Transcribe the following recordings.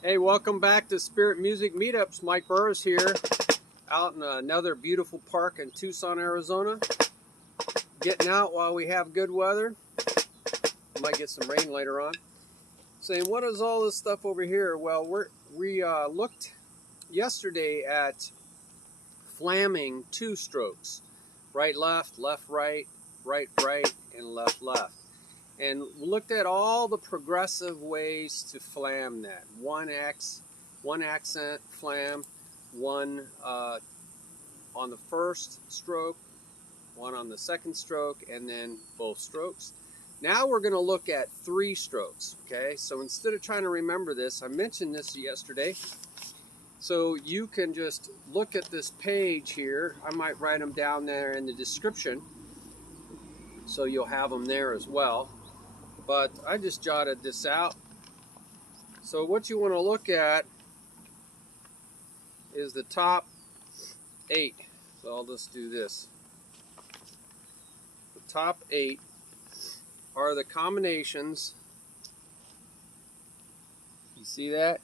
Hey, welcome back to Spirit Music Meetups. Mike Burris here, out in another beautiful park in Tucson, Arizona. Getting out while we have good weather. Might get some rain later on. Saying, what is all this stuff over here? Well, we looked yesterday at flamming 2 strokes. Right, left, right, right, and left. And looked at all the progressive ways to flam that. One accent flam, one on the first stroke, one on the second stroke, and then both strokes. Now we're going to look at 3 strokes, okay? So instead of trying to remember this, I mentioned this yesterday, so you can just look at this page here. I might write them down there in the description, so you'll have them there as well. But I just jotted this out. So what you want to look at is the top 8. So I'll just do this. The top 8 are the combinations. You see that?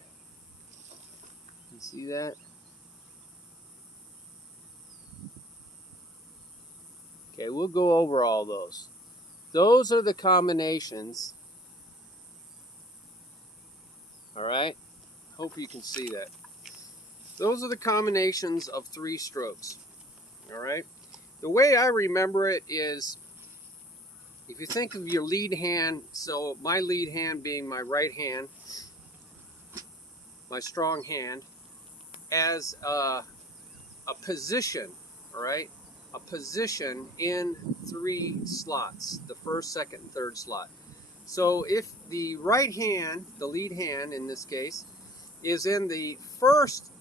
You see that? Okay, we'll go over all those. Those are the combinations. All right? Hope you can see that. Those are the combinations of 3 strokes. All right? The way I remember it is, if you think of your lead hand, so my lead hand being my right hand, my strong hand, as a position, all right? A position in 3 slots, the first, second, and third slot. So if the right hand, the lead hand in this case, is in the first,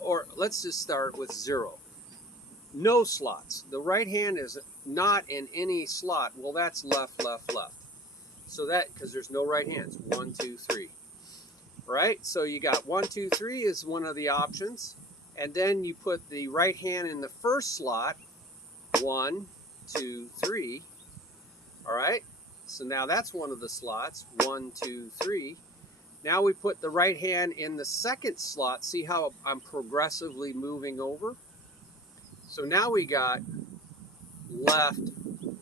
or let's just start with 0. No slots. The right hand is not in any slot. Well, that's left, left, left. So that, because there's no right hands. 1, 2, 3. Right? So you got 1, 2, 3 is one of the options. And then you put the right hand in the first slot. 1, 2, 3. All right? So now that's one of the slots. 1, 2, 3. Now we put the right hand in the second slot. See how I'm progressively moving over? So now we got left,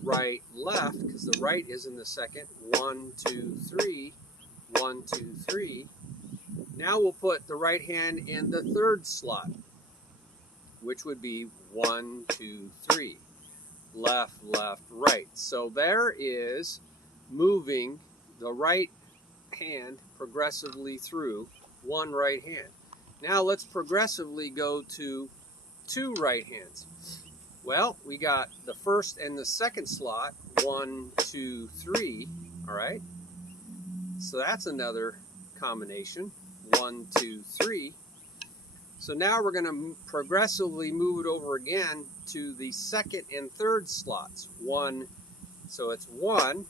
right, left, because the right is in the second. 1, 2, 3. 1, 2, 3. Now we'll put the right hand in the third slot, which would be 1, 2, 3. Left, left, right. So there is moving the right hand progressively through 1 right hand. Now let's progressively go to 2 right hands. Well, we got the first and the second slot, 1, 2, 3. All right. So that's another combination. 1, 2, 3. So now we're going to progressively move it over again to the second and third slots. 1, so it's 1,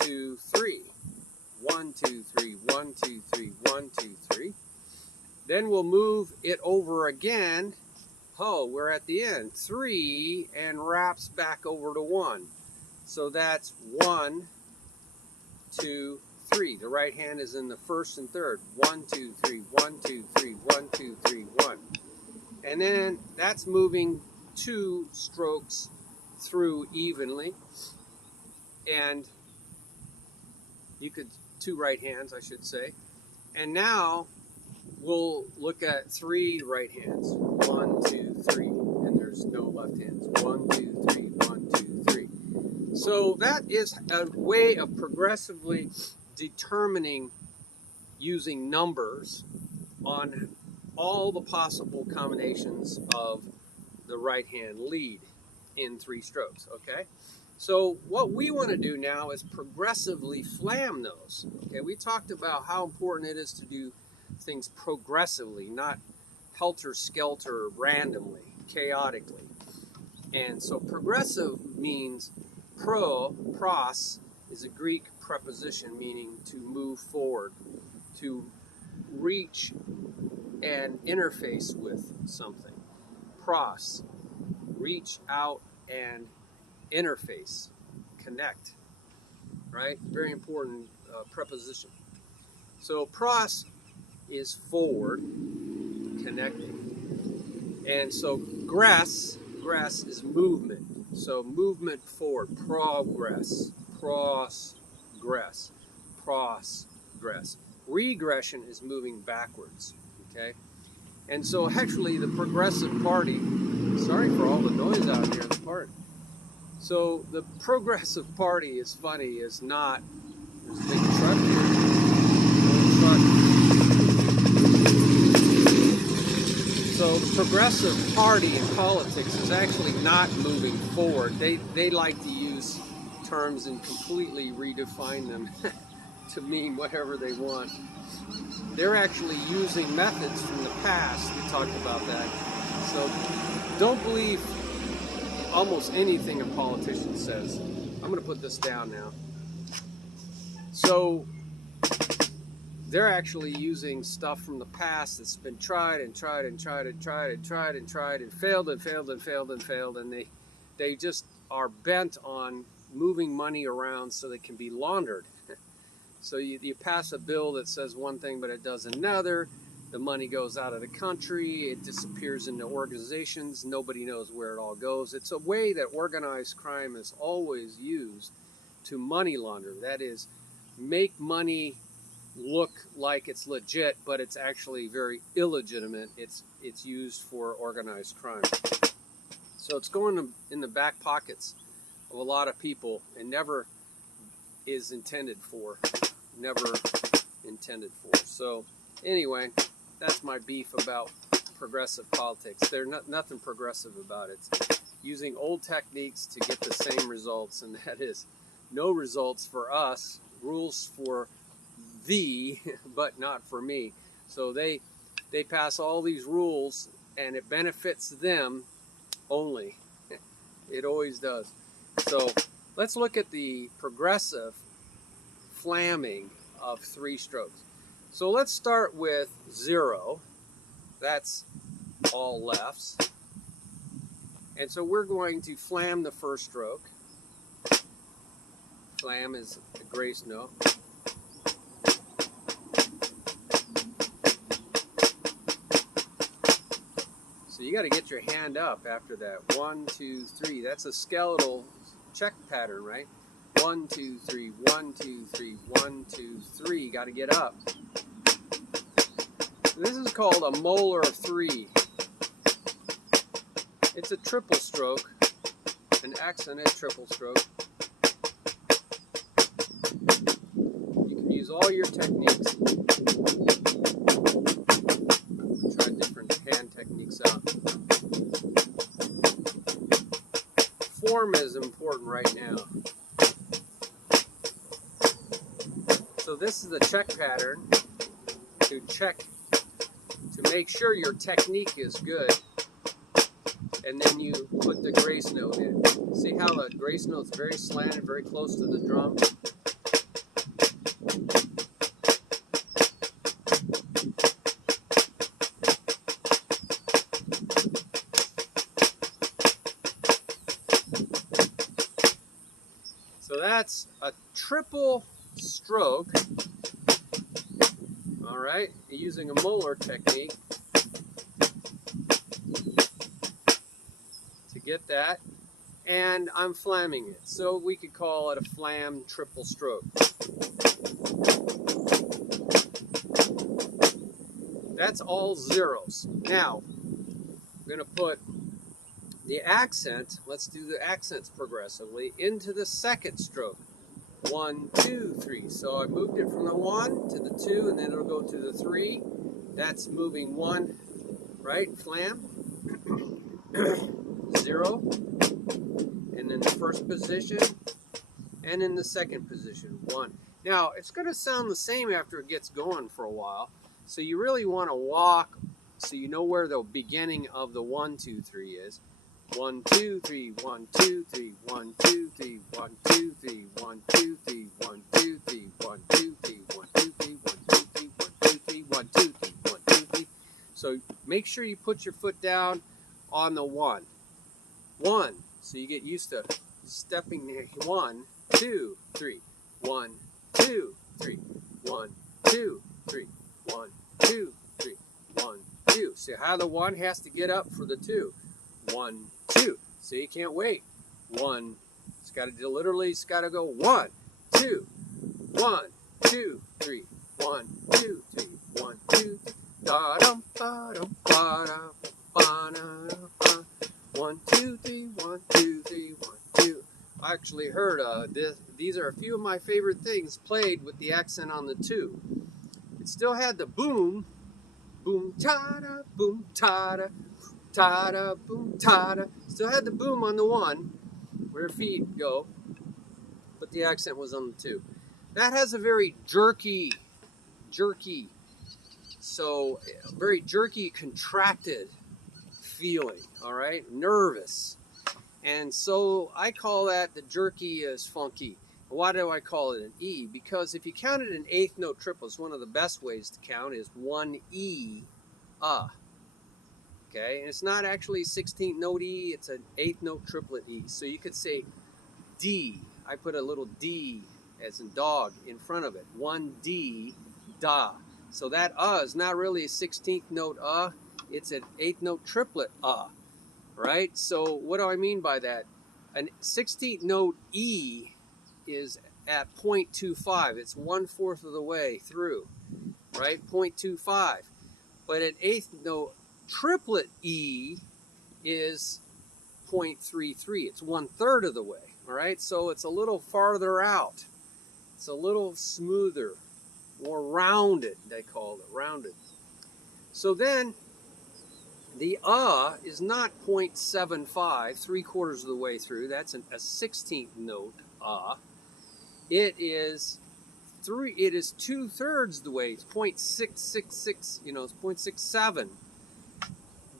2, 3. 1, 2, 3, 1, 2, 3, 1, 2, 3. Then we'll move it over again. Oh, we're at the end. 3 and wraps back over to 1. So that's 1, 2, 3. The right hand is in the first and third. 1, 2, 3, 1, 2, 3, 1, 2, 3, 1. And then that's moving 2 strokes through evenly. And you could, 2 right hands, I should say. And now we'll look at 3 right hands. 1, 2, 3. And there's no left hands. 1, 2, 3, 1, 2, 3. So that is a way of progressively determining, using numbers, on all the possible combinations of the right hand lead in 3 strokes, okay? So what we want to do now is progressively flam those, okay? We talked about how important it is to do things progressively, not helter-skelter, randomly, chaotically. And so progressive means pros is a Greek preposition meaning to move forward, to reach and interface with something. Pros, reach out and interface, connect, right? Very important preposition. So pros is forward, connecting. And so gress is movement. So movement forward, progress, progress. Regression is moving backwards, okay? And so actually the progressive party, sorry for all the noise out here in the park. So the progressive party is funny, is not, there's a big truck here, truck. So the progressive party in politics is actually not moving forward. They like to use terms and completely redefine them to mean whatever they want. They're actually using methods from the past. We talked about that. So don't believe almost anything a politician says. I'm going to put this down now. So they're actually using stuff from the past that's been tried and tried and tried and tried and tried and tried and failed and failed and failed and failed, and they just are bent on moving money around so they can be laundered. So you pass a bill that says one thing but it does another. The money goes out of the country. It disappears into organizations. Nobody knows where it all goes. It's a way that organized crime is always used to money launder. That is, make money look like it's legit, but it's actually very illegitimate. It's used for organized crime. So it's going in the back pockets of a lot of people and never is intended for. Never intended for. So anyway, that's my beef about progressive politics. There's nothing progressive about it. It's using old techniques to get the same results, and that is no results for us, rules for thee, but not for me. So they pass all these rules and it benefits them only. It always does. So let's look at the progressive flamming of 3 strokes. So let's start with 0. That's all lefts. And so we're going to flam the first stroke. Flam is a grace note. So you got to get your hand up after that. 1, 2, 3. That's a skeletal check pattern, right? 1, 2, 3, 1, 2, 3, 1, 2, 3. Got to get up. This is called a molar of 3. It's a triple stroke, an accented triple stroke. You can use all your techniques. Try different hand techniques out. Form is important right now. So this is the check pattern to make sure your technique is good, and then you put the grace note in. See how the grace note is very slanted, very close to the drum? So that's a triple stroke, all right, using a molar technique to get that, and I'm flamming it. So we could call it a flam triple stroke. That's all zeros. Now, I'm going to put the accent, let's do the accents progressively, into the second stroke. 1, 2, 3. So I moved it from the 1 to the 2, and then it'll go to the 3. That's moving 1, right? Flam. 0. And then the first position. And in the second position, 1. Now, it's going to sound the same after it gets going for a while. So you really want to walk so you know where the beginning of the 1, 2, 3 is. 1, 2, 3, 1, 2, 3, 1, 2, 3, 1, 2, 3, 1, 2, 3, 1, 2, 3, 1, 2, 3, 1, 2, 3, 1, 2, 3, 1, 2, 3, 1, 2, 3, 1, 2, 3. So make sure you put your foot down on the 1. 1. So you get used to stepping there. 1, 2, 3. 1, 2, 3. 1, 2, 3. 1, 2, 3, 1, 2. See how the 1 has to get up for the 2. 1, 2. See, you can't wait. 1. It's got to literally, it's got to go 1, 2, 1, 2, 3, 1, 2, 3, 1, 2. Da dum ba dum ba da ba da ba. 1, 2, 3, 1, 2, 3, 1, 2. I actually heard this. These are a few of my favorite things played with the accent on the 2. It still had the boom, boom ta da, boom ta da, boom ta da. Still had the boom on the 1, where feet go, but the accent was on the 2. That has a very jerky, so very jerky, contracted feeling. All right, nervous. And so I call that the jerky is funky. Why do I call it an E? Because if you counted an 8th note triplets, one of the best ways to count is 1 E, okay? And it's not actually a 16th note E, it's an 8th note triplet E. So you could say D. I put a little D as in dog in front of it. 1 D, da. So that is not really a 16th note it's an 8th note triplet right? So what do I mean by that? An 16th note E is at 0.25. It's 1/4 of the way through, right? 0.25. But an 8th note triplet E is 0.33. It's 1/3 of the way, all right? So it's a little farther out. It's a little smoother, more rounded, they call it, rounded. So then the is not 0.75, 3/4 of the way through. That's a 16th note It is 2/3 the way. It's 0.666, it's 0.67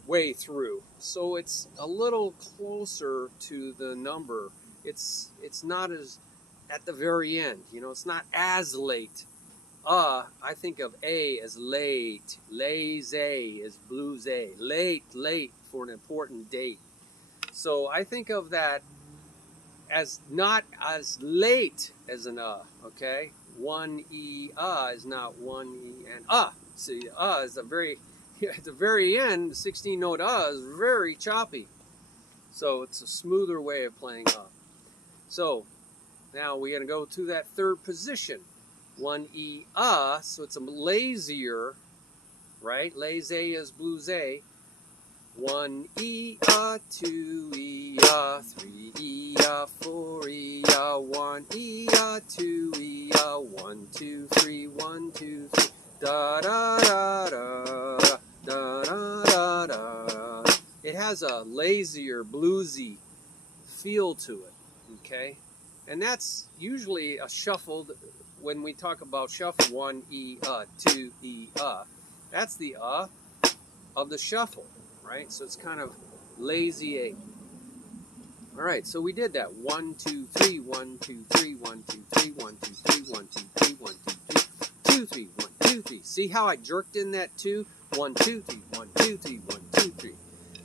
way through. So it's a little closer to the number. It's not as at the very end. It's not as late. I think of A as late, lazy as bluesy, late for an important date. So I think of that as not as late as an okay? 1 E is not 1 E and See, is at the very end, the 16 note is very choppy. So it's a smoother way of playing So now we're going to go to that 3rd position. 1 E so it's a lazier, right? Lazy is bluesy. 1 E 2 E 3 E 4 E 1 E 2 E 1 2 3 1 2 3 da da da da da da da da. It has a lazier, bluesy feel to it, okay? And that's usually a shuffled. When we talk about shuffle, 1 E 2 E that's the of the shuffle, right? So it's kind of lazy 8. All right, so we did that. 1 2 3 1 2 3 1 2 3 1 2 3 1 2 3 1 2 3 2 3 1 2 3. See how I jerked in that 2? 1 2 3 1 2 3 1 2 3.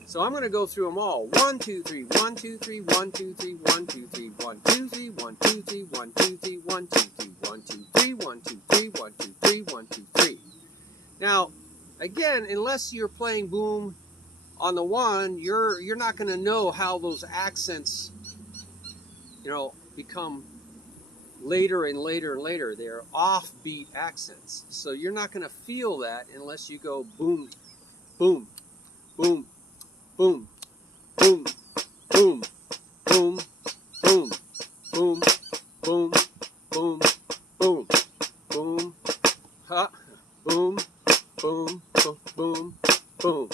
So I'm going to go through them all. 1 2 3 1 2 3 1 2 3 1 2 3 1 2 3 1 2 3 1 2 3 1 2 3 1 2 3 1 2 3 1 2 3 1 2 3. Now, again, unless you're playing boom on the 1, you're not going to know how those accents, become later and later and later. They're offbeat accents. So you're not going to feel that unless you go boom, boom, boom, boom, boom, boom, boom, boom, boom, boom, boom, boom, boom, ha, boom, boom, boom, boom, boom,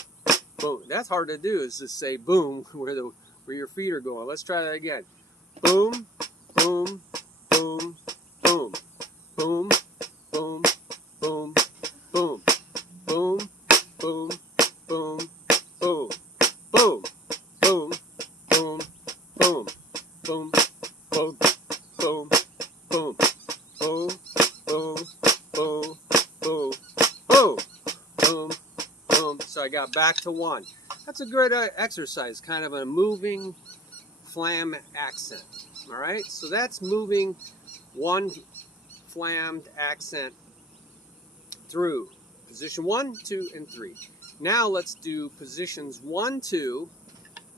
boom. That's hard to do, is just say boom where your feet are going. Let's try that again. Boom, boom, boom, boom, boom, boom, boom, boom, boom, boom, boom, boom. Boom, boom, boom, boom, boom, boom, boom, boom, boom, boom, boom, boom, boom, boom, boom. So I got back to 1. That's a good exercise, kind of a moving flam accent. All right, so that's moving 1 flammed accent through. Position 1, 2, and 3. Now let's do positions 1, 2.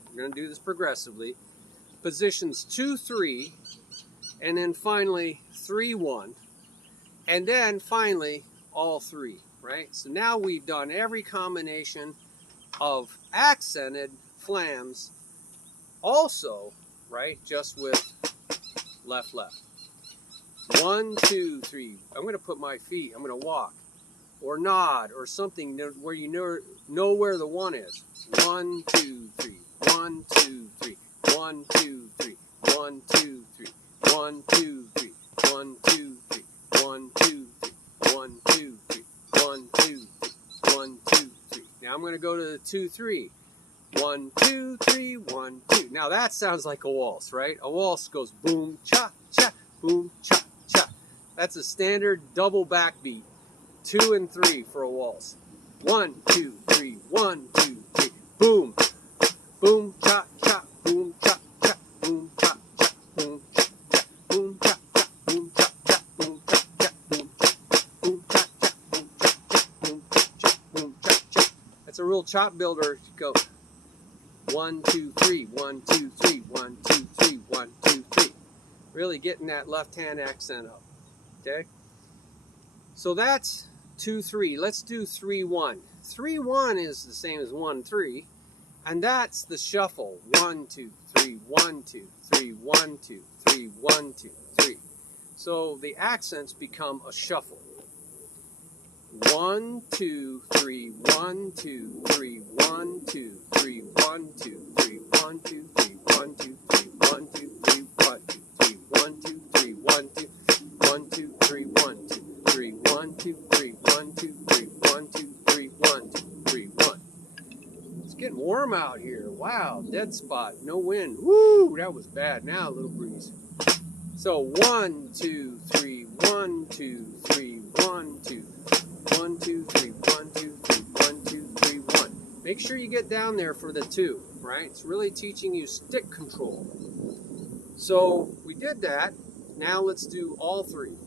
We're going to do this progressively. Positions 2, 3, and then finally 3, 1, and then finally all 3, right? So now we've done every combination of accented flams also, right? Just with left, left. 1, 2, 3. I'm going to put my feet, I'm going to walk or nod or something where you know where the 1 is. 1, 2, 3. 1, 2, 3. 1, 2, 3. 1, 2, 3. 1, 2, 3. 1, 2, 3. 1, 2, 3. 1, 2, 3. 1, 2, 3. 1, 2, 3. Now I'm going to go to the 2, 3. 1, 2, 3. 1, 2. Now that sounds like a waltz, right? A waltz goes boom, cha, cha, boom, cha, cha. That's a standard double backbeat. 2 and 3 for a waltz. 1, 2, 3. 1, 2, 3. Boom, boom, cha, cha, boom, cha, cha, boom, cha, cha, boom, cha, cha, boom, cha, cha, boom, cha, cha, boom, cha, cha, boom, cha, boom, cha, cha, boom, cha, cha, boom, cha, cha, boom, cha, cha. That's a real chop builder. Go 1, 2, 3. 1, 2, 3. 1, 2, 3. 1, 2, 3. Really getting that left hand accent up. Okay. So that's 2, 3. Let's do 3, 1. 3, 1 is the same as 1, 3. And that's the shuffle. 1, 2, 3, 1, 2, 3, 1, 2, 3, 1, 2, 3. So the accents become a shuffle. 1, 2, 3, 1, 2, 3, 1, 2, 3, 1, 2, 3, 1, 2, 3, 1, 2, 3, 1, 2, 3, 1, 2, 3, 1, 2, 3, 1, 2, 1, 2, 3, 1, 2, 3, 1, 2, 3, 1, 2, 3, 1, 2, 3, 1, 2, 3, 1. It's getting warm out here. Wow, dead spot, no wind. Woo, that was bad. Now a little breeze. So 1, 2, 3, 1, 2, 3, 1, 2, 1, 2, 3, 1, 2, 3, 1, 2, 3, 1. Make sure you get down there for the 2, right? It's really teaching you stick control. So we did that. Now let's do all 3.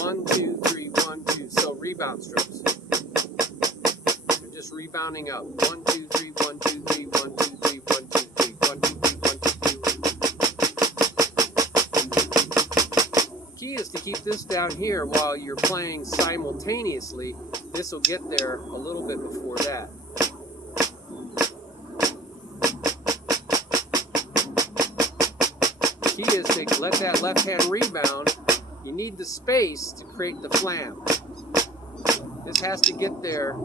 1, 2, 3, 1, 2. So rebound strokes. We're just rebounding up. 1, 2, 3, 1, 2, 3, 1, 2, 3, 1, 2, 3, 1, 2, 3, 1, 2, 3. Key is to keep this down here while you're playing simultaneously. This will get there a little bit before that. Key is to let that left hand rebound. You need the space to create the flam. This has to get there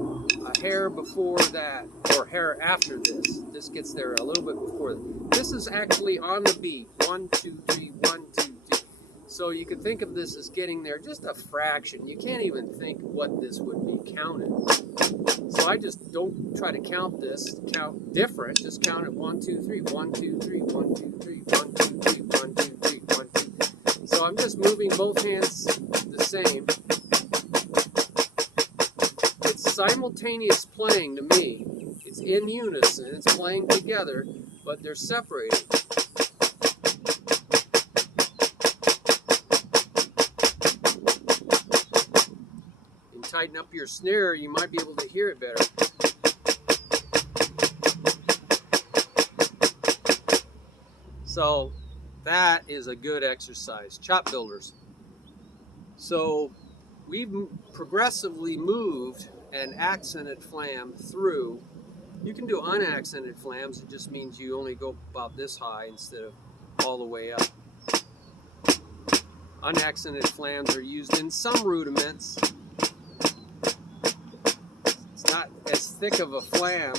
a hair before that, or hair after this. This gets there a little bit before that. This is actually on the beat. 1, 2, 3, 1, 2, 3. So you can think of this as getting there just a fraction. You can't even think what this would be counted. So I just don't try to count this, count different. Just count it 1, 2, 3, 1, 2, 3, 1, 2, 3, 1, 2, 3, 1, 2, 3, 1, 2. So I'm just moving both hands the same. It's simultaneous playing to me. It's in unison, it's playing together, but they're separated. And tighten up your snare, you might be able to hear it better. So that is a good exercise. Chop builders. So we've progressively moved an accented flam through. You can do unaccented flams. It just means you only go about this high instead of all the way up. Unaccented flams are used in some rudiments. It's not as thick of a flam.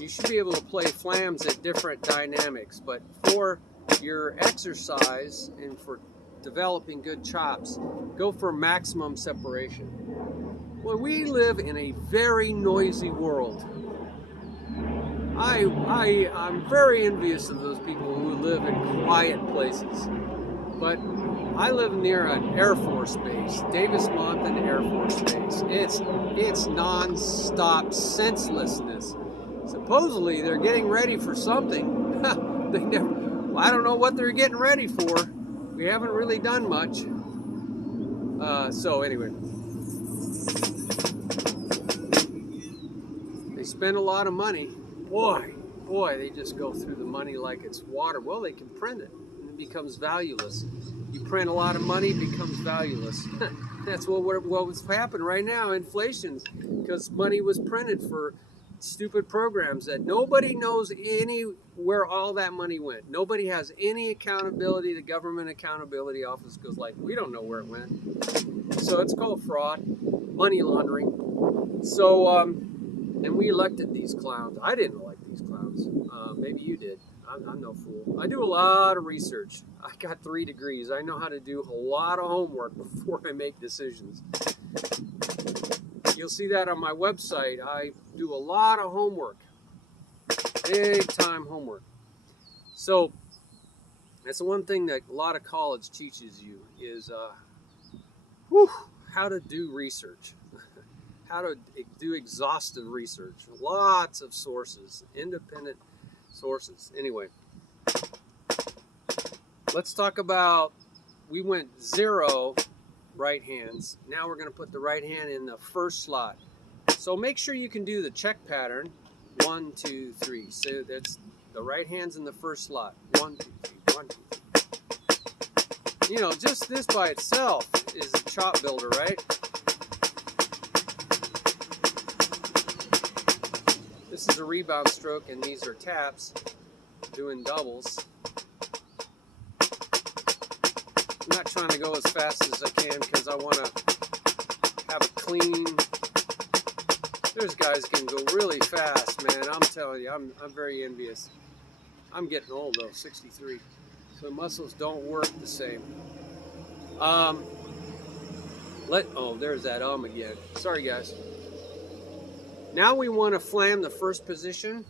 You should be able to play flams at different dynamics, but for your exercise and for developing good chops, go for maximum separation. Well, we live in a very noisy world. I'm very envious of those people who live in quiet places, but I live near an Air Force base, Davis-Monthan Air Force Base. It's non-stop senselessness. Supposedly they're getting ready for something. I don't know what they're getting ready for. We haven't really done much. So anyway, they spend a lot of money. Boy, they just go through the money like it's water. Well, they can print it, and it becomes valueless. You print a lot of money, it becomes valueless. That's what's happened right now. Inflation's because money was printed for stupid programs that nobody knows where all that money went. Nobody has any accountability. The government accountability office goes like, we don't know where it went. So it's called fraud, money laundering. So, and we elected these clowns. I didn't elect these clowns. Maybe you did. I'm no fool. I do a lot of research. I got 3 degrees. I know how to do a lot of homework before I make decisions. You'll see that on my website. I do a lot of homework. Big time homework. So that's the one thing that a lot of college teaches you is how to do research. How to do exhaustive research. Lots of sources, independent sources. Anyway, let's talk about, we went 0 right hands. Now we're going to put the right hand in the first slot. So make sure you can do the check pattern. 1, 2, 3. So that's the right hand's in the first slot. 1, 2, 3. 1, 2, 3. You know, just this by itself is a chop builder, right? This is a rebound stroke, and these are taps doing doubles. I'm not trying to go as fast as I can because I want to have a clean. There's guys can go really fast, man. I'm telling you, I'm very envious. I'm getting old though, 63. So muscles don't work the same. Oh, there's that again. Sorry guys. Now we want to flam the first position.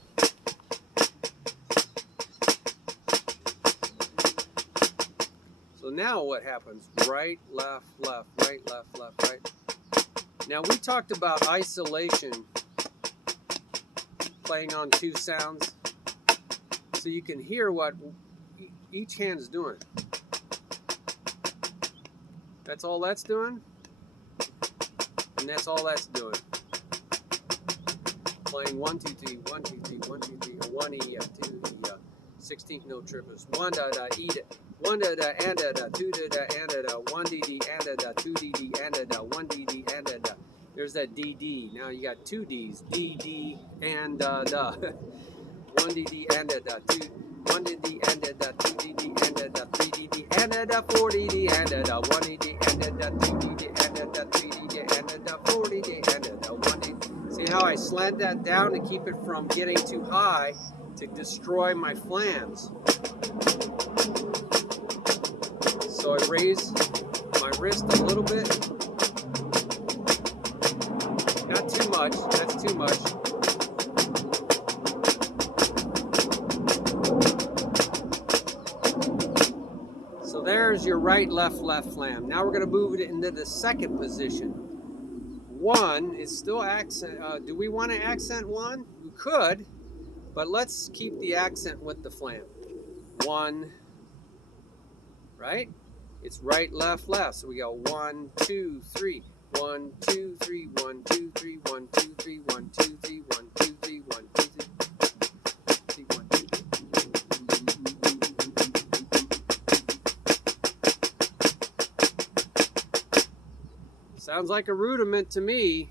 So now what happens? Right, left, left, right, left, left, right. Now we talked about isolation, playing on 2 sounds, so you can hear what each hand's doing. That's all that's doing, and that's all that's doing. Playing 1, 2, 3, 1, 2, 3, 1, 2, 3, 1 E, 2 E, 16th note triplets, 1 da da E da, 1 da da and da da, 2 da da and da da, 1 D D and da da, 2 D D and da da, 1 D D and da da. There's that D D. Now you got 2 Ds, D D and da da. 1 D D and da da, 1 D D and da da, 2 D D and da da, 3 D D and da da, 4 D D and da da, 1 D D and da da, 2 D D and da da, 3 D D and da da, 4 D D and da da, 1 D. See how I slant that down to keep it from getting too high to destroy my flams. So I raise my wrist a little bit. Not too much, that's too much. So there's your right, left, left flam. Now we're going to move it into the second position. 1 is still accent. Do we want to accent 1? We could, but let's keep the accent with the flam. 1, right? It's right, left, left. So we go 1, 2, 3. 1, 2, 3, 1, 2, 3, 1, 2, 3, 1, 2, 3, 1, 2, 3, 1, 2, 3. Sounds like a rudiment to me.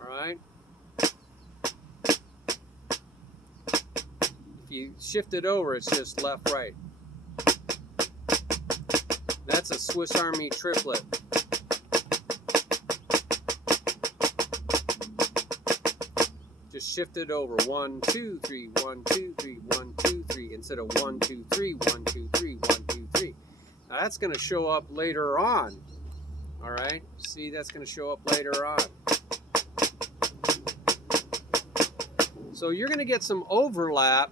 All right. If you shift it over, it's just left, right. That's a Swiss Army triplet. Just shift it over. 1, 2, 3, 1, 2, 3, 1, 2, 3, instead of 1, 2, 3, 1, 2, 3, 1, 2, 3. Now that's going to show up later on. All right. See, that's going to show up later on. So you're going to get some overlap,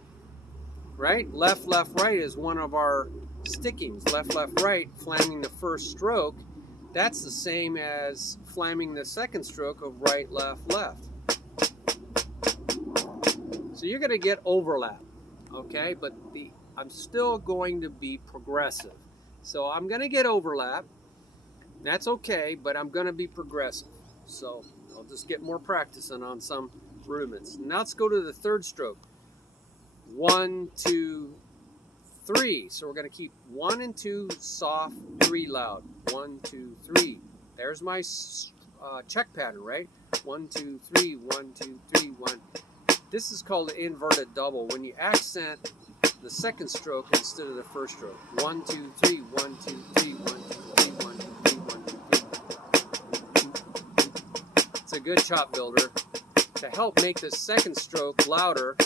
right? Left, left, right is one of our stickings. Left, left, right, flamming the first stroke. That's the same as flamming the second stroke of right, left, left. So you're going to get overlap, okay? But I'm still going to be progressive. So I'm going to get overlap. That's okay, but I'm going to be progressive. So I'll just get more practicing on some rudiments. Now let's go to the third stroke. 1, 2, 3. So we're going to keep 1 and 2 soft, 3 loud. 1, 2, 3. There's my check pattern, right? 1, 2, 3, 1, 2, 3, 1. This is called an inverted double. When you accent the second stroke instead of the first stroke. 1, 2, 3, 1, 2, 3, 1, 2, 3, 1, 2, 3, 1, 2, 3. It's a good chop builder. To help make the second stroke louder,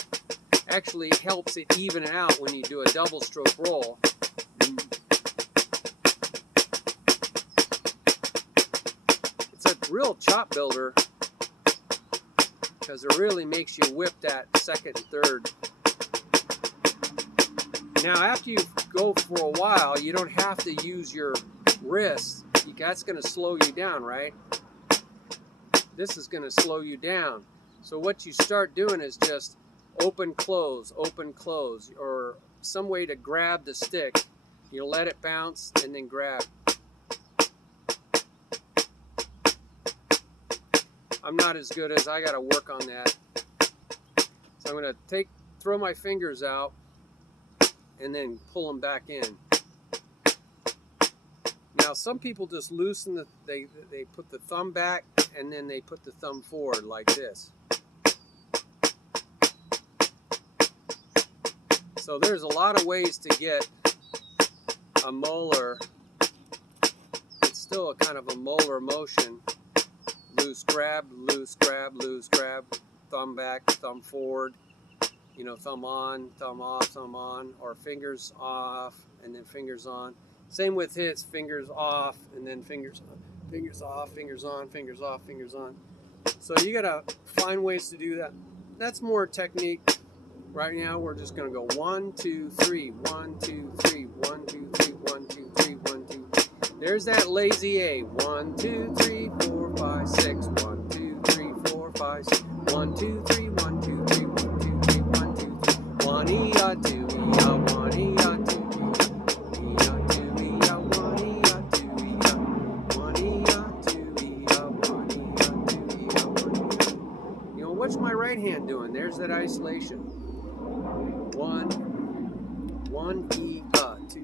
actually helps it even out when you do a double stroke roll. It's a real chop builder because it really makes you whip that second and third. Now after you go for a while, you don't have to use your wrist. That's going to slow you down, right? This is going to slow you down. So what you start doing is just open, close, or some way to grab the stick. You let it bounce and then grab. I'm not as good as I got to work on that. So I'm going to throw my fingers out and then pull them back in. Now some people just loosen they put the thumb back and then they put the thumb forward like this. So there's a lot of ways to get a molar. It's still a kind of a molar motion. Loose grab, loose grab, loose grab, thumb back, thumb forward, you know, thumb on, thumb off, thumb on, or fingers off and then fingers on. Same with hits, fingers off and then fingers on, fingers off, fingers on, fingers off, fingers on. So you gotta find ways to do that. That's more technique. Right now we're just gonna go 1, 2, 3, 1, 2, 3, 1, 2, 3, 1, 2, 3, 1, 2. There's that lazy A. 1, 2, 3, 4, 5, 6. 1, 2, 3, 4, 5, 6. 1, 2, 3, 1, 2, 3, 1, 2, 3, 1, 2, 3. 1 E A 2 E A 1 E A 2 E A 2 E A 1 E A 2 E A 1 E A 2 E A 1 E A 2 E A 1 E A. You know, what's my right hand doing? There's that isolation. 1 E A 2.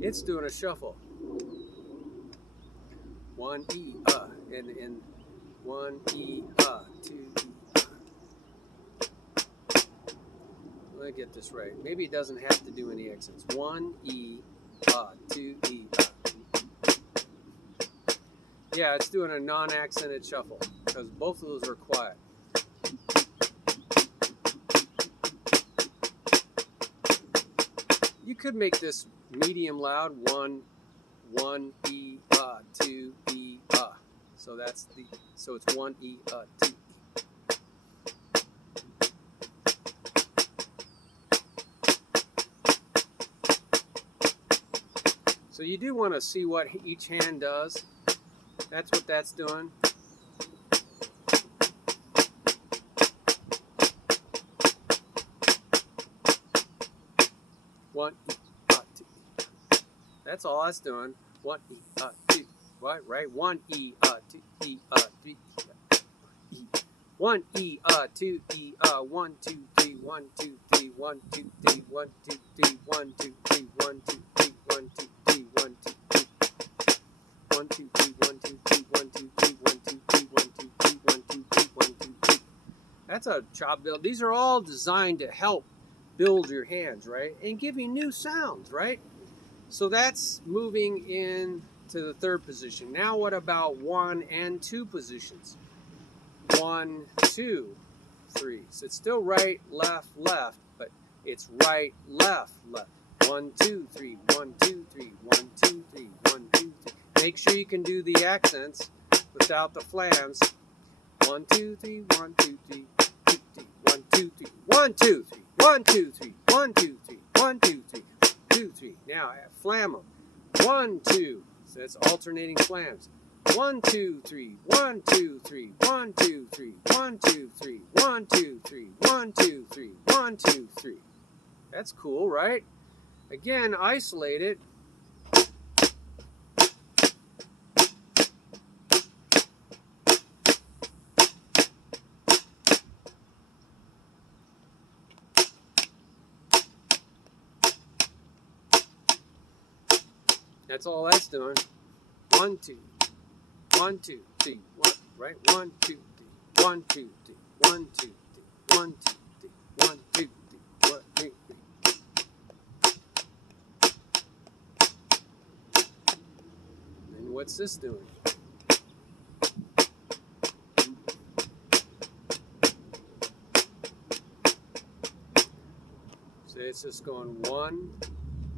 It's doing a shuffle. 1 E A and 1 E A 2 E A. Let me get this right. Maybe it doesn't have to do any accents. 1 E A 2 E A. Yeah, it's doing a non-accented shuffle because both of those are quiet. You could make this medium loud. 1 E A 2 E A. So it's 1 E A 2 E. So you do want to see what each hand does. That's what that's doing. One E A 2. That's all that's doing. 1 E A 2. Right? 1 E A 2 E A 3 E. 1 E A 2 E A 1 2 3 1 2 3 1 2 3 1 2 3 1 2 3 1 2 3 1 2 3 1 2 3 1 2 3 1 2 3 1 2 3 1 2 3 1 2 3 1 2 3 1 2 3. That's a chop build. These are all designed to help build your hands, right? And give you new sounds, right? So that's moving into the third position. Now what about 1 and 2 positions? 1, 2, 3. So it's still right, left, left, but it's right, left, left. 1, 2, 3, 1, 2, 3, 1, 2, 3, 1, 2, 3. Make sure you can do the accents without the flams. 1, 2, 3, 1, 2, 3, 2, 3, 1, 2, 3, 1, 2, 3, 1, 2, 3, 1, 2, 3, 1, 2, 3, 2, 3. Now I flam them. 1, 2. So that's alternating flams. 1, 2, 3, 1, 2, 3, 1, 2, 3, 1, 2, 3, 1, 2, 3, 1, 2, 3, 1, 2, 3. That's cool, right? Again, isolate it. That's all that's doing. 1, 2, 1, 2, 3, 1, right? 1, 2, 3, 1, 2, 3, 1, 2, 3, 1, 2, 3, 1, 2, 3, 1, 2, 3. And what's this doing? So it's just going 1,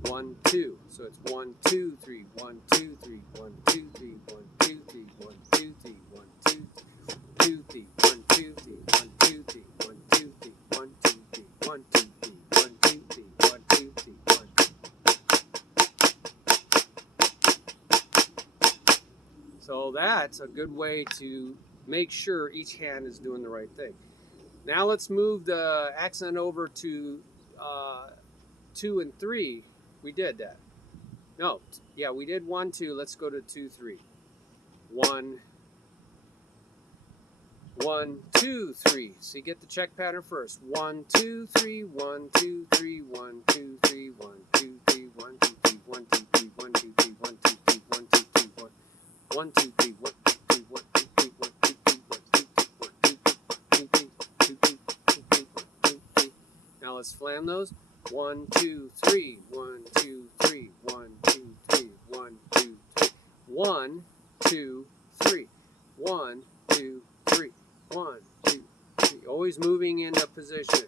1, 2. So it's 1, 2, 3, 1, 2, 3, 1, 2, 3, 1, 2, 3, 1, 2, 3, 1, 2, 2, 3, 1, 2, 3, 1, 2, 3, 1, 2, 3, 1, 2, 3, 1, 2, 3, 1, 2, 3, 1, 2, 3, 1. So that's a good way to make sure each hand is doing the right thing. Now let's move the accent over to 2 and 3. We did that. No, yeah, we did 1, 2. Let's go to 2, 3. 1, 1, 2, 3. So you get the check pattern first. 1, 2, 3, 1, 2, 3, 1, 2, 3, 1, 2, 3, 1, 2, 3, 1, 2, 3, 1, 2, 3, 1, 2, 3, 1, 2, 3, 1, 1, 2, 3, 1, 2, 3, 1, 2, 3, 1, 2, 3, 1, 2, 3, 1, 2, 3, 2, 3, 2, 3, 1, 2, 3. Now let's flam those. 1, 2, 3, 1, 2, 3, 1, 2, 3, 1, 2, 3. 1, 2, 3. 1, 2, 3. 1, 2, 3. Always moving into position.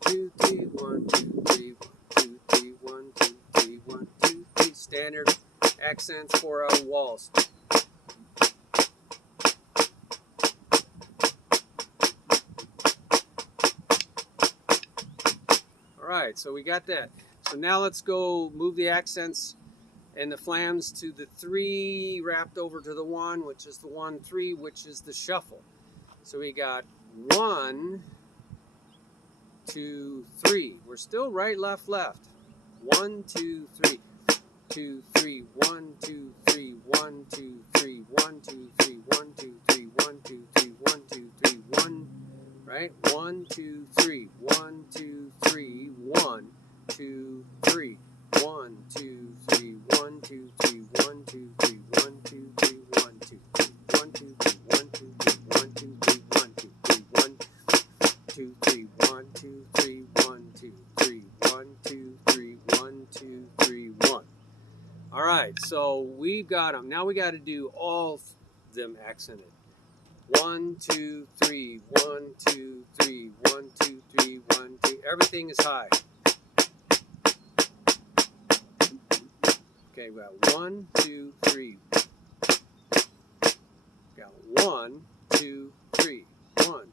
Two, three, 1, 2, 3, 1, 2, 3, 1, 2, 3, 1, 2, 3. Standard accents for our walls. Alright, so we got that. So now let's go move the accents and the flams to the 3 wrapped over to the 1, which is the 1, 3, which is the shuffle. So we got 1, 2, 3. We're still right, left, left. 1, 2, 3. 2, 3, 1, 2, 3, 1, 2, 3, 1, 2, 3, 1, 2, 3, 1, 2, 3, 1, 2, 3, 1. Right? 1, 2, 3, 1, 2, 3, 1, 2, 3, 1, 2, 3, 1, 2, 3, 1, 2, 3, 1, 2, 3, 1, 2, 3, 1, 2, 3, 1, 2, 3, 1, 2, 3, 1, 2, 3, 1, 2, 3, 1, 2, 3, 1, 2, 3, 1, 2, 3, 1, 2, 3, 1. All right, so we've got them. Now we got to do all of them accented. 1, 2, 3, 1, 2, 3, 1, 2, 3, 1, 2. Everything is high. Okay, we got 1, 2, 3. Got 1, 2, 3, 1.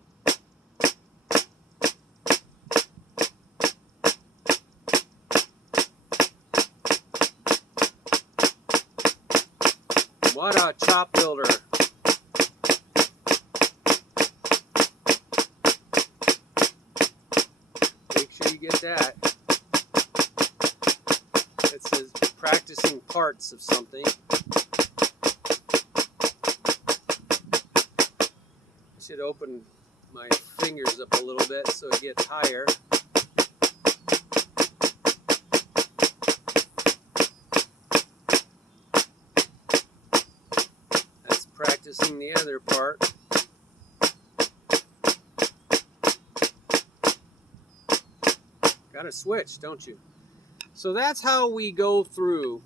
What a chop builder. Make sure you get that. It says practicing parts of something. I should open my fingers up a little bit so it gets higher. That's practicing the other part. Gotta switch, don't you? So that's how we go through.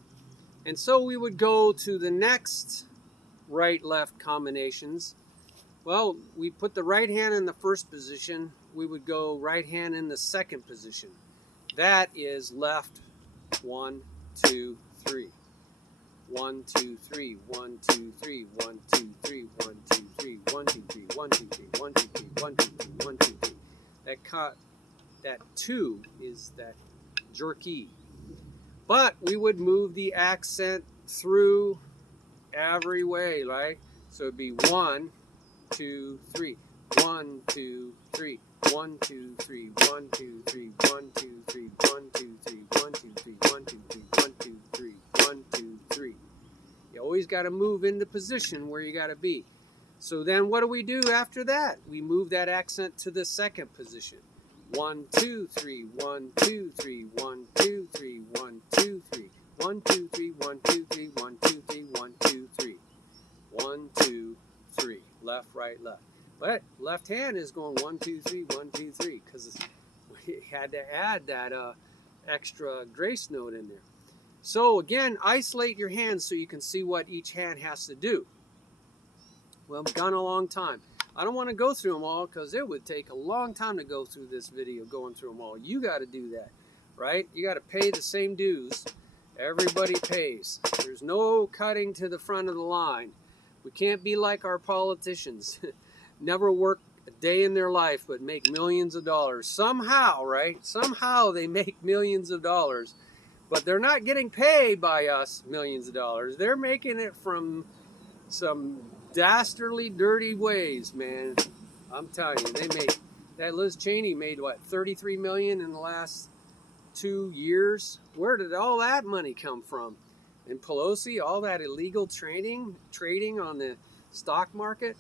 And so we would go to the next right-left combinations. Well, we put the right hand in the first position. We would go right hand in the second position. That is left 1, 2, 3. 1, 2, 3, 1, 2, 3, 1, 2, 3, 1, 2, 3, 1, 2, 3, 1, 2, 3, 1, 2, 3, 1, 2, 3, 1, 2, 3. That 2 is that jerky. But we would move the accent through every way, right? So it'd be 1, 2, 3, 1, 2, 3, 1, 2, 3, 1, 2, 3, 1, 2, 3, 1, 2, 3, 1, 2, 3, 1, 2, 3, 1, 2, 3, 1, 2, 3. You always got to move into position where you got to be. So then what do we do after that? We move that accent to the second position. 1, 2, 3, 1, 2, 3, 1, 2, 3, 1, 2, 3, 1, 2, 3, 1, 2, 3, 1, 2, 3, 1, 2, 3. 1, 2, 3. Left, right, left. But left hand is going 1, 2, 3, 1, 2, 3, because we had to add that extra grace note in there. So again, isolate your hands so you can see what each hand has to do. Well, I've gone a long time. I don't want to go through them all because it would take a long time to go through this video, going through them all. You got to do that, right? You got to pay the same dues. Everybody pays. There's no cutting to the front of the line. We can't be like our politicians. Never work a day in their life but make millions of dollars. Somehow, right? Somehow they make millions of dollars. But they're not getting paid by us millions of dollars. They're making it from some dastardly, dirty ways, man. I'm telling you, they made that. Liz Cheney made what, 33 million in the last 2 years? Where did all that money come from? And Pelosi, all that illegal trading on the stock market.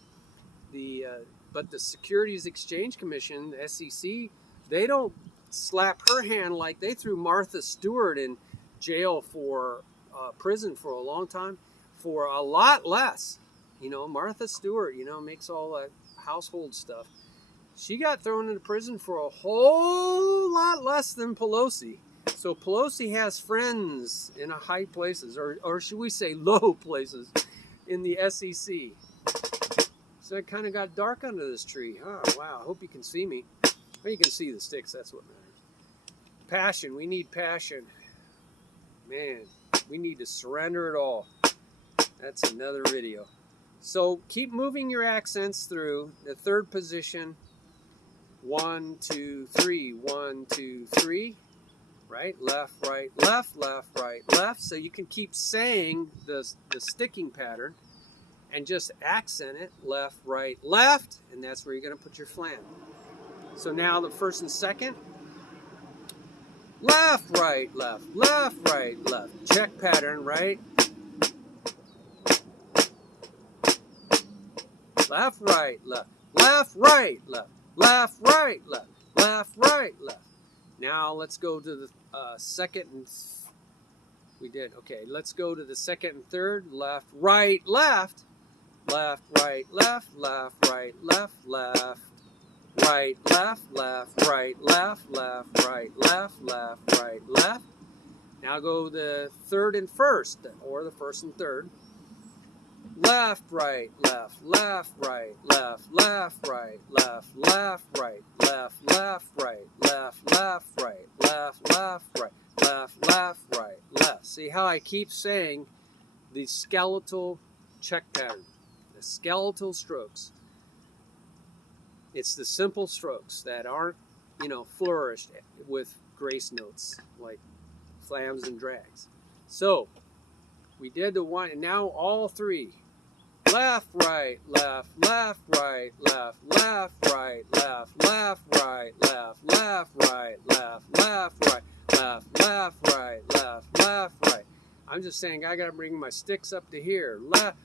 But the Securities Exchange Commission, the SEC, they don't slap her hand like they threw Martha Stewart in jail for prison for a long time for a lot less. You know, Martha Stewart, you know, makes all that household stuff. She got thrown into prison for a whole lot less than Pelosi. So Pelosi has friends in high places, or should we say low places, in the SEC. So it kind of got dark under this tree. Oh, wow. I hope you can see me. Well, you can see the sticks. That's what matters. Passion. We need passion. Man, we need to surrender it all. That's another video. So keep moving your accents through the third position. 1, 2, 3. 1, 2, 3. Right, left, right, left, left, right, left. So you can keep saying the sticking pattern and just accent it, left, right, left, and that's where you're going to put your flam. So now the first and second, left, right, left, left, right, left. Check pattern, right? Left, right, left, left, right, left, left, right, left, left, right, left. Now let's go to the second and we did. Okay, let's go to the second and third. Left, right, left. Left, right, left, left, right, left, left. Right, left, left, right, left, left, right, left, left, right, left. Now go the third and first, or the first and third. Left, right, left, left, right, left, left, right, left, left, right, left, left, right, left, left, right, left, left, right, left, left, right, left. See how I keep saying the skeletal check pattern, the skeletal strokes. It's the simple strokes that aren't, you know, flourished with grace notes like flams and drags. So we did the one, and now all three. Left, right, left, left, right, left, left, right, left, left, right, left, left, right, left, left, right, left, left, right, left, left, right. I'm just saying I got to bring my sticks up to here. Left,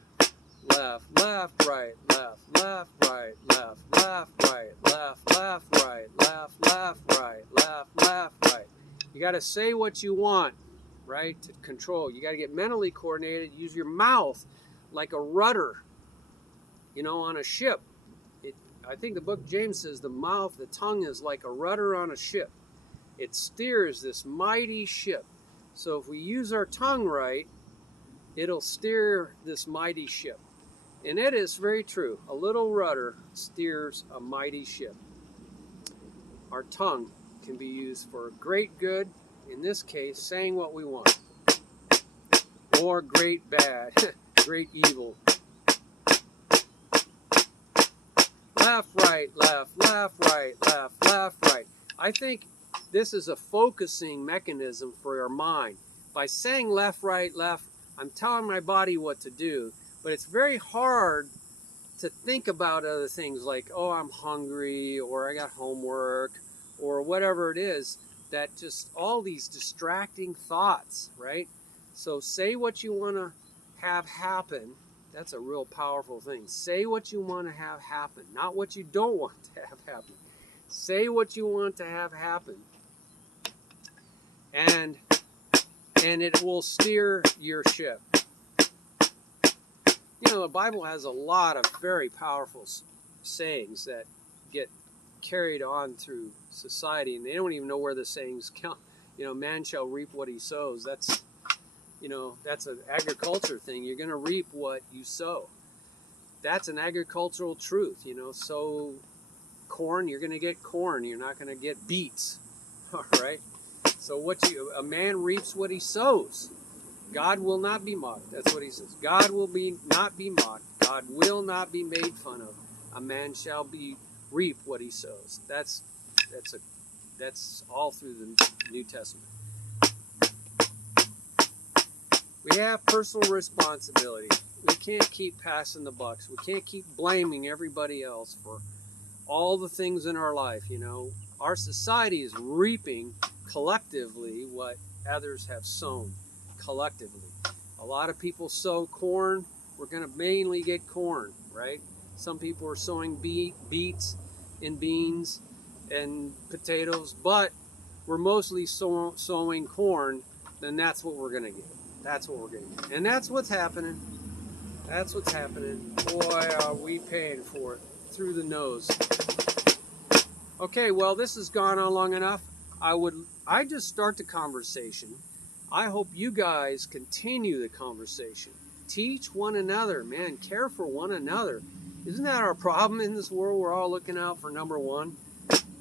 left, left, right, left, left, right, left, left, right, left, left, right, left, left, right, left, left, right. You got to say what you want, right, to control. You got to get mentally coordinated. Use your mouth like a rudder, you know, on a ship. I think the book James says the mouth, the tongue is like a rudder on a ship. It steers this mighty ship. So if we use our tongue right, it'll steer this mighty ship. And it is very true. A little rudder steers a mighty ship. Our tongue can be used for great good, in this case, saying what we want. Or great bad, great evil. Left, right, left, left, right, left, left, right. I think This is a focusing mechanism for our mind. By saying left, right, left, I'm telling my body what to do, but it's very hard to think about other things like, oh, I'm hungry, or I got homework, or whatever it is, that just all these distracting thoughts, right? So say what you want to have happen. That's a real powerful thing. Say what you want to have happen, not what you don't want to have happen. Say what you want to have happen, and it will steer your ship. You know, the Bible has a lot of very powerful sayings that get carried on through society, and they don't even know where the sayings come. You know, man shall reap what he sows. That's, you know, that's an agriculture thing. You're going to reap what you sow. That's an agricultural truth. You know, sow corn, you're going to get corn. You're not going to get beets. All right. So a man reaps what he sows. God will not be mocked. That's what he says. God will not be mocked. God will not be made fun of. A man shall reap what he sows. That's all through the New Testament. We have personal responsibility. We can't keep passing the buck. We can't keep blaming everybody else for all the things in our life. You know, our society is reaping collectively what others have sown collectively. A lot of people sow corn. We're going to mainly get corn, right? Some people are sowing beets and beans and potatoes, but we're mostly sowing corn. Then that's what we're going to get. That's what we're going to get. And that's what's happening. That's what's happening. Boy, are we paying for it through the nose. Okay, well, this has gone on long enough. I just start the conversation. I hope you guys continue the conversation. Teach one another, man. Care for one another. Isn't that our problem in this world? We're all looking out for number one.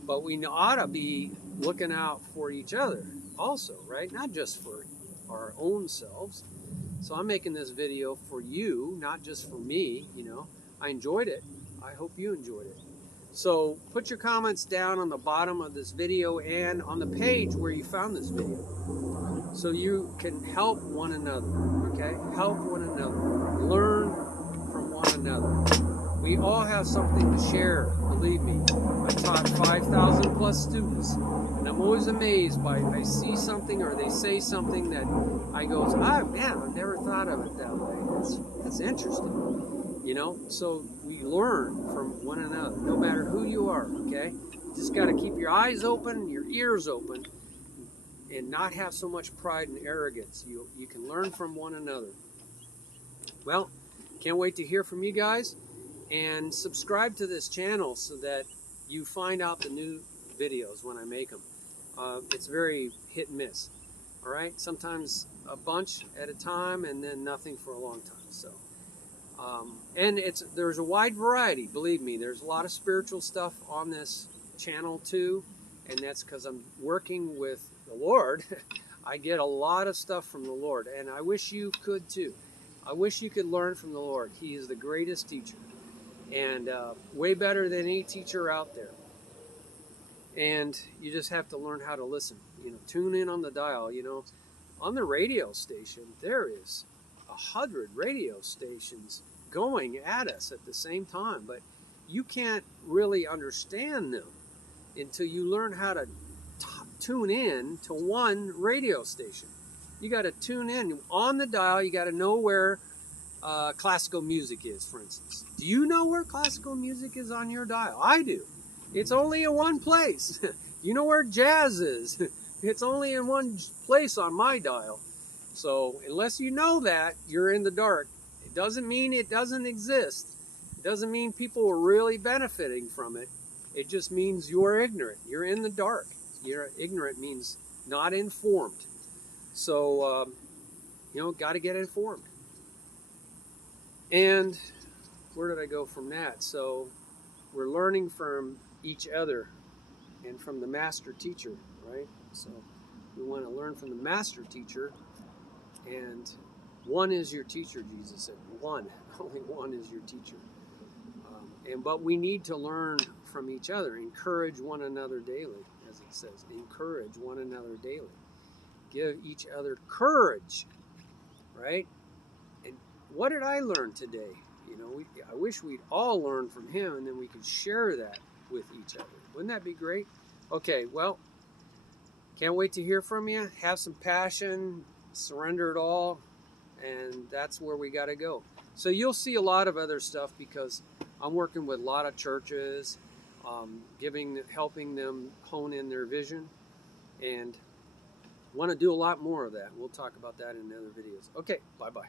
But we ought to be looking out for each other also, right? Not just for our own selves. So I'm making this video for you, not just for me, you know. I enjoyed it. I hope you enjoyed it. So put your comments down on the bottom of this video and on the page where you found this video, so you can help one another, okay? Help one another. Learn from one another. We all have something to share, believe me. I taught 5,000 plus students, and I'm always amazed by, I see something or they say something that I go, ah, man, I've never thought of it that way. That's interesting. You know, so we learn from one another, no matter who you are, okay? You just got to keep your eyes open, your ears open, and not have so much pride and arrogance. You can learn from one another. Well, can't wait to hear from you guys, and subscribe to this channel so that you find out the new videos when I make them. It's very hit and miss, all right? Sometimes a bunch at a time, and then nothing for a long time, so. And there's a wide variety, believe me. There's a lot of spiritual stuff on this channel too, and that's because I'm working with the Lord. I get a lot of stuff from the Lord, and I wish you could too. I wish you could learn from the Lord. He is the greatest teacher, and way better than any teacher out there. And you just have to learn how to listen. You know, tune in on the dial. You know, on the radio station, there is 100 radio stations going at us at the same time, but you can't really understand them until you learn how to tune in to one radio station. You got to tune in on the dial. You got to know where classical music is, for instance. Do you know where classical music is on your dial? I do. It's only in one place. You know where jazz is? It's only in one place on my dial. So unless you know that, you're in the dark. It doesn't mean it doesn't exist. It doesn't mean people are really benefiting from it. It just means you're ignorant. You're in the dark. You're ignorant means not informed. So, you know, got to get informed. And where did I go from that? So we're learning from each other and from the master teacher, right? So we want to learn from the master teacher. And one is your teacher, Jesus said. One. Only one is your teacher. But we need to learn from each other, encourage one another daily, as as it says. Encourage one another daily. Give each other courage, right? And what did I learn today? You know, I wish we'd all learn from him, and then we could share that with each other. Wouldn't that be great? Okay, well, can't wait to hear from you. Have some passion, surrender it all, and that's where we got to go. So you'll see a lot of other stuff because I'm working with a lot of churches, helping them hone in their vision, and want to do a lot more of that. We'll talk about that in other videos. Okay, bye-bye.